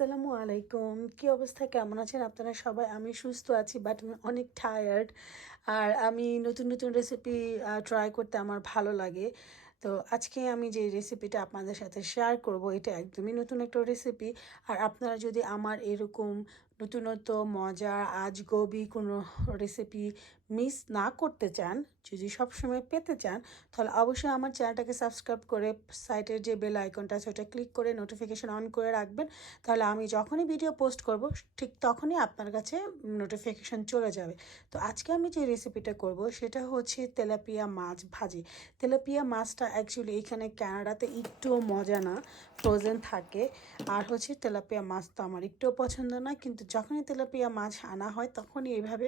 আসসালামু আলাইকুম। কি অবস্থা? কেমন আছেন আপনারা সবাই? আমি সুস্থ আছি বাট আমি অনেক টায়ার্ড। আর আমি নতুন, নতুন রেসিপি ট্রাই করতে আমার ভালো লাগে। তো আজকে আমি যে রেসিপিটা আপনাদের সাথে শেয়ার করব এটা একদমই নতুন একটা রেসিপি। আর আপনারা যদি আমার এরকম নতুনত্ব মজার আজগবি কোনো রেসিপি মিস না করতে চান, যদি সবসময় পেতে চান, তাহলে অবশ্যই আমার চ্যানেলটাকে সাবস্ক্রাইব করে সাইডের যে বেল আইকনটা আছে ওটা ক্লিক করে নোটিফিকেশন অন করে রাখবেন। তাহলে আমি যখনই ভিডিও পোস্ট করব ঠিক তখনই আপনার কাছে নোটিফিকেশন চলে যাবে। তো আজকে আমি যে রেসিপিটা করব সেটা হচ্ছে তেলাপিয়া মাছ ভাজি। তেলাপিয়া মাছটা অ্যাকচুয়ালি এখানে কানাডাতে একটুও মজা না, ফ্রোজেন থাকে। আর হচ্ছে তেলাপিয়া মাছ তো আমার একটুও পছন্দ না, কিন্তু যখনই তেলাপিয়া মাছ আনা হয় তখনই এইভাবে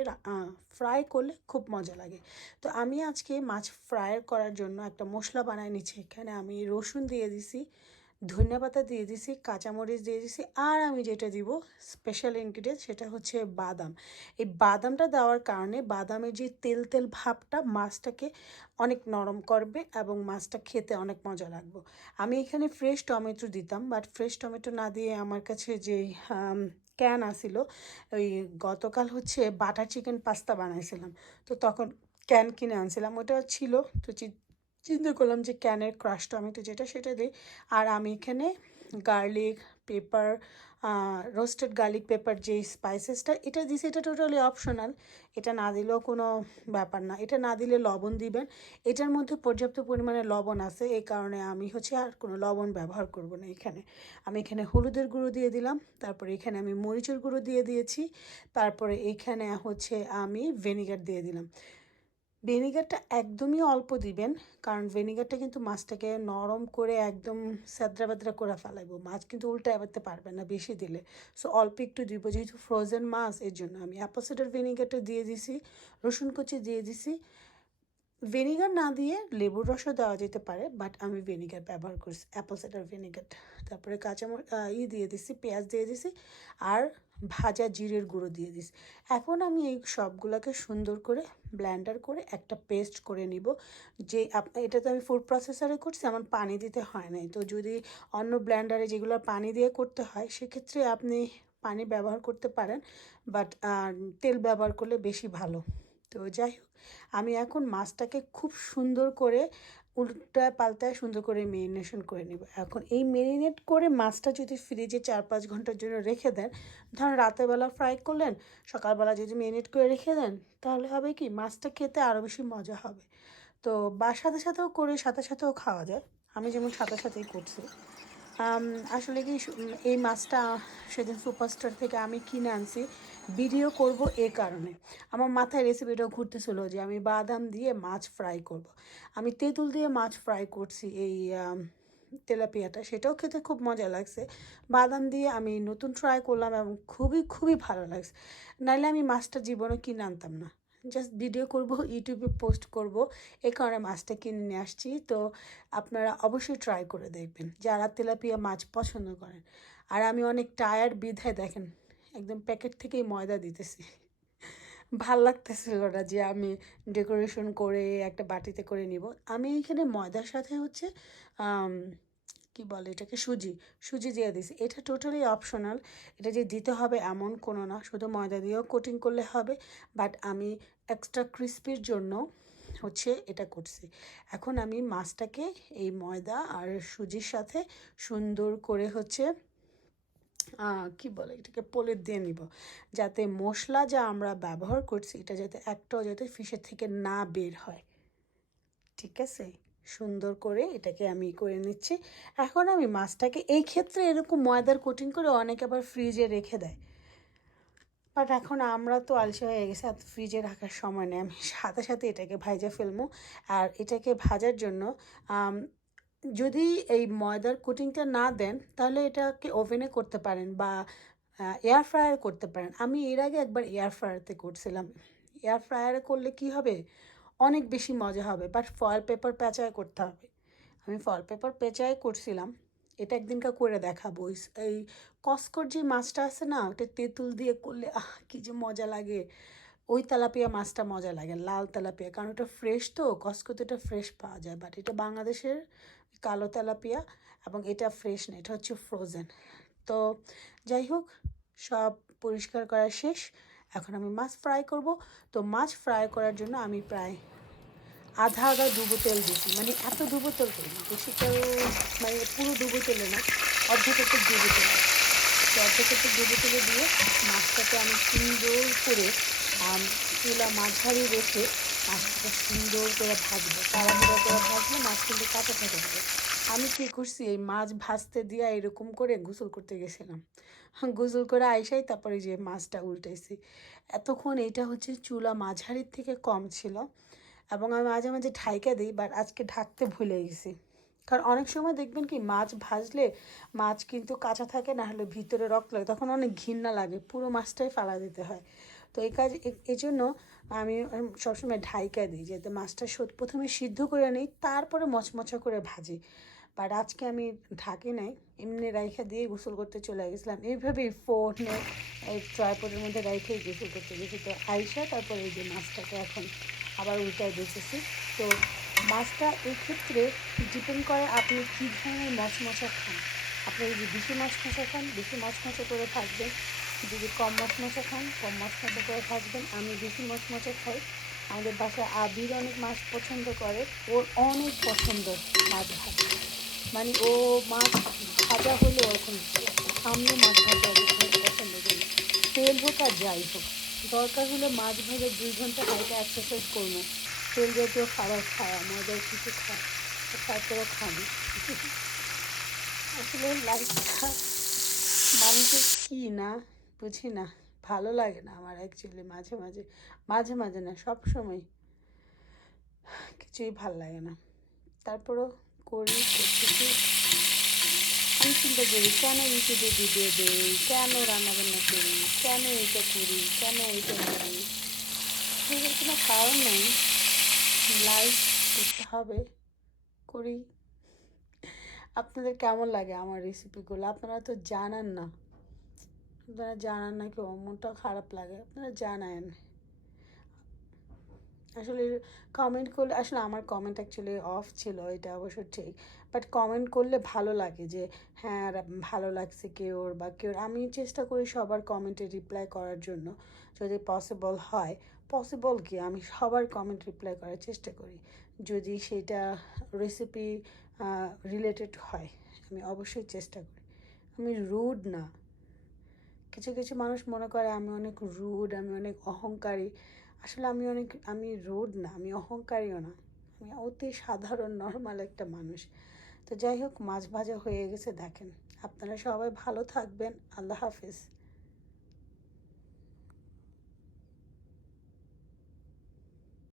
ফ্রাই করলে খুব মজা লাগে। তো আমি আজকে মাছ ফ্রাই করার জন্য একটা মশলা বানায় নিচ্ছি। এখানে আমি রসুন দিয়ে দিছি, ধনিয়াপাতা দিয়ে দিছি, কাঁচামরিচ দিয়ে দিছি, আর আমি যেটা দিব স্পেশাল ইনগ্রিডিয়েন্ট সেটা হচ্ছে বাদাম। এই বাদামটা দেওয়ার কারণে বাদামের যে তেল তেল ভাবটা মাছটাকে অনেক নরম করবে এবং মাছটা খেতে অনেক মজা লাগবে। আমি এখানে ফ্রেশ টমেটো দিতাম, বাট ফ্রেশ টমেটো না দিয়ে আমার কাছে যে ক্যান আসিল, ওই গতকাল হচ্ছে বাটার চিকেন পাস্তা বানাইছিলাম, তো তখন ক্যান কিনে আনছিলাম, ওটা ছিল। তো চিন্তা করলাম যে ক্যানের ক্রাশ টমেটো যেটা সেটা দিই। আর আমি এখানে garlic paper, roasted garlic paper যে স্পাইসেসটা এটা দিছি, এটা টোটালি অপশনাল। এটা না দিলেও কোনো ব্যাপার না, এটা না দিলে লবণ দিবেন। এটার মধ্যে পর্যাপ্ত পরিমাণে লবণ আছে, এই কারণে আমি হচ্ছে আর কোনো লবণ ব্যবহার করব না এখানে। আমি এখানে হলুদের গুঁড়ো দিয়ে দিলাম, তারপরে এখানে আমি মরিচের গুঁড়ো দিয়ে দিয়েছি, তারপরে এইখানে হচ্ছে আমি ভিনেগার দিয়ে দিলাম। ভিনেগারটা একদমই অল্প দিবেন, কারণ ভিনেগারটা কিন্তু মাছটাকে নরম করে একদম স্যাঁতরা ব্যাতরা করে ফেলাইব, মাছ কিন্তু উল্টায় আবারতে পারবে না বেশি দিলে। সো অল্প একটু দিব, যেহেতু ফ্রোজেন মাছ এর জন্য আমি অ্যাপল সাইডার ভিনেগারটা দিয়ে দিছি, রসুন কুচি দিয়ে দিছি। ভিনেগার না দিয়ে লেবুর রসও দেওয়া যেতে পারে, বাট আমি ভিনেগার ব্যবহার করছি, অ্যাপল সাইডার ভিনেগারটা। তারপরে দিয়ে দিছি, পেঁয়াজ দিয়ে দিছি, আর ভাজা জিরের গুঁড়ো দিয়ে দিছি। এখন আমি এই সবগুলোকে সুন্দর করে ব্লেন্ডার করে একটা পেস্ট করে নিব। যে এটা তো আমি ফুড প্রসেসরে করছি, আমার পানি দিতে হয় নাই। তো যদি অন্য ব্লেন্ডারে যেগুলো পানি দিয়ে করতে হয় সেক্ষেত্রে আপনি পানি ব্যবহার করতে পারেন, বাট তেল ব্যবহার করলে বেশি ভালো। তো যাই হোক, আমি এখন মাছটাকে খুব সুন্দর করে উল্টায় পাল্টায় সুন্দর করে মেরিনেশন করে নেব। এখন এই মেরিনেট করে মাছটা যদি ফ্রিজে 4-5 ঘন্টার জন্য রেখে দেন, ধরুন রাতেরবেলা ফ্রাই করলেন, সকালবেলা যদি মেরিনেট করে রেখে দেন, তাহলে হবে কি মাছটা খেতে আরও বেশি মজা হবে। তো বা সাথে সাথেও করে সাথে সাথেও খাওয়া যায়, আমি যেমন সাথে সাথেই করছি। আসলে কি এই মাছটা সেদিন সুপারস্টার থেকে আমি কিনে আনছি, ভিডিও করব এ কারণে। আমার মাথায় রেসিপিটা ঘুরতেছিল যে আমি বাদাম দিয়ে মাছ ফ্রাই করব। আমি তেঁতুল দিয়ে মাছ ফ্রাই করছি এই তেলাপিয়াটা, সেটাও খেতে খুব মজা লাগছে। বাদাম দিয়ে আমি নতুন ট্রাই করলাম এবং খুবই খুবই ভালো লাগছে। নাহলে আমি মাছটা জীবনে কিনে আনতাম না, জাস্ট ভিডিও করব, ইউটিউবে পোস্ট করব, এই কারণে মাছটা কিনে নিয়ে আসছি। তো আপনারা অবশ্যই ট্রাই করে দেখবেন যারা তেলাপিয়া মাছ পছন্দ করেন। আর আমি অনেক টায়ার্ড বিধায় দেখেন একদম প্যাকেট থেকেই ময়দা দিতেছি। ভাল লাগতেছিল না যে আমি ডেকোরেশন করে একটা বাটিতে করে নিব। আমি এখানে ময়দার সাথে হচ্ছে কি বলে এটাকে, সুজি সুজি দিয়ে দিছি। এটা টোটালি অপশনাল, এটা যে দিতে হবে এমন কোনো না, শুধু ময়দা দিয়েও কোটিং করলে হবে। বাট আমি এক্সট্রা ক্রিস্পির জন্য হচ্ছে এটা করছি। এখন আমি মাছটাকে এই ময়দা আর সুজির সাথে সুন্দর করে হচ্ছে কি বলে এটাকে প্রলেপ দিয়ে নিব, যাতে মশলা যা আমরা ব্যবহার করছি এটা যাতে একটাও যাতে ফিশের থেকে না বের হয়। ঠিক আছে, সুন্দর করে এটাকে আমি করে নিচ্ছি। এখন আমি মাছটাকে এই ক্ষেত্রে এরকম ময়দার কোটিং করে অনেকে আবার ফ্রিজে রেখে দেয়, বাট এখন আমরা তো আলসে হয়ে গেছে, এত ফ্রিজে রাখার সময় নেই। আমি সাথে সাথে এটাকে ভাজা ফেলবো। আর এটাকে ভাজার জন্য যদি এই ময়দার কোটিংটা না দেন তাহলে এটাকে ওভেনে করতে পারেন বা এয়ার ফ্রায়ার করতে পারেন। আমি এর আগে একবার এয়ার ফ্রায়ারতে করছিলাম। এয়ার ফ্রায়ারে করলে কি হবে, অনেক বেশি মজা হবে, বাট ফয়েল পেপার পেঁচায় করতে হবে। আমি ফয়েল পেপার পেঁচায় করছিলাম। এটা একদিনকার করে দেখাবো। এই কসকর যে মাছটা আছে না, ওটা তেঁতুল দিয়ে করলে কি যে মজা লাগে। ওই তেলাপিয়া মাছটা মজা লাগে, লাল তেলাপিয়া, কারণ ওটা ফ্রেশ, তো কসকোতে এটা ফ্রেশ পাওয়া যায়, বাট এটা বাংলাদেশের কালো তেলাপিয়া এবং এটা ফ্রেশ না, এটা হচ্ছে ফ্রোজেন। তো যাই হোক, সব পরিষ্কার করা শেষ। এখন আমি মাছ ফ্রাই করব। তো মাছ ফ্রাই করার জন্য আমি প্রায় আধা ডুবো তেল দিছি, মানে এত ডুবো তেল করি না, বেশি তেল মানে পুরো ডুবো তেলে না, অর্ধেক একটু ডুবো তেলে। তো অর্ধেক একটু ডুবো তেলে দিয়ে মাছটাকে আমি সুন্দর করে চুলা মাঝারি রেখে মাছটাকে সুন্দর করে ভাজবো। তাড়াহুড়ো করে ভাজলে মাছ কিন্তু কাঁচা থেকে যাবে। আমি কী করছি, এই মাছ ভাজতে দিয়ে এরকম করে গোসল করতে গেছিলাম। গোসল করে আইসাই তারপরে যে মাছটা উল্টাইছি। এতক্ষণ এইটা হচ্ছে চুলা মাঝারির থেকে কম ছিল, এবং আমি মাঝে মাঝে ঢাইকা দিই, বাট আজকে ঢাকতে ভুলে গেছি। কারণ অনেক সময় দেখবেন কি মাছ ভাজলে মাছ কিন্তু কাঁচা থাকে, না হলে ভিতরে রক্ত লাগে, তখন অনেক ঘৃণা লাগে, পুরো মাছটাই ফালা দিতে হয়। তো এই কাজ এই জন্য আমি সবসময় ঢাইকা দিই, যাতে মাছটা প্রথমে সিদ্ধ করে নিই, তারপরে মচমচা করে ভাজি। বাট আজকে আমি ঢাকি নাই, এমনি রাইখা দিয়ে গোসল করতে চলে গেছিলাম। এইভাবেই ফোনে এই ট্রাইপডের মধ্যে রাইখেই গোসল করতে গেছি। তো আইসা তারপরে এই যে মাছটাকে এখন আবার উল্টায় দিয়েছি। তো মাছটা এক্ষেত্রে ডিপেন্ড করে আপনি কী ধরনের মচমচা খান। আপনি যদি বেশি মচমচা খান, বেশি মচমচা করে থাকবেন। যদি কম মচমচা খান, কম মচমচা করে থাকবেন। আমি বেশি মচমচা খাই। আমাদের বাসায় আবির অনেক মাছ পছন্দ করে, ওর অনেক পছন্দ মাছ ভাজা, মানে ও মাছ ভাজা হলে এখন আমিও মাছ ভাজা অনেক পছন্দ করি। তেল হোক আর যাই হোক, দরকার হলে মাছ ভাজা 2 ঘন্টা হালকা এক্সারসাইজ করবো, তেল জাতীয় খাবার খাওয়া, মজার কিছু খাওয়া, তারপরেও খাবো। আসলে লাইফটা মানুষের কী না বুঝি না, ভালো লাগে না আমার অ্যাকচুয়ালি। মাঝে মাঝে, মাঝে মাঝে না, সব সময় কিছুই ভাল লাগে না, তারপরও করি, করতেছি। আমি চিন্তা করি কেন ইউটিউবে ভিডিও দিই, কেন রান্নাবান্না করি, কেন এটা করি, কেন ওইটা করি। এটার কোনো কারণ নেই, লাইফ করতে হবে, করি। আপনাদের কেমন লাগে আমার রেসিপিগুলো? আপনারা তো জানান না, আপনারা জানান না, কেউ মনটা খারাপ লাগে, আপনারা জানান। আসলে কমেন্ট করলে, আসলে আমার কমেন্ট অ্যাকচুয়ালি অফ ছিল, এটা অবশ্য ঠিক। বাট কমেন্ট করলে ভালো লাগে যে হ্যাঁ ভালো লাগছে কেউর বা কেউর। আমি চেষ্টা করি সবার কমেন্টে রিপ্লাই করার জন্য, যদি পসিবল হয়। পসিবল কি, আমি সবার কমেন্ট রিপ্লাই করার চেষ্টা করি, যদি সেটা রেসিপি রিলেটেড হয়। আমি অবশ্যই চেষ্টা করি। আমি রুড না। কিছু কিছু মানুষ মনে করে আমি অনেক রুড, আমি অনেক অহংকারী। আসলে আমি রুড না, আমি অহংকারীও না, আমি অতি সাধারণ নর্মাল একটা মানুষ। তো যাই হোক, মাছ ভাজা হয়ে গেছে দেখেন। আপনারা সবাই ভালো থাকবেন। আল্লাহ হাফেজ।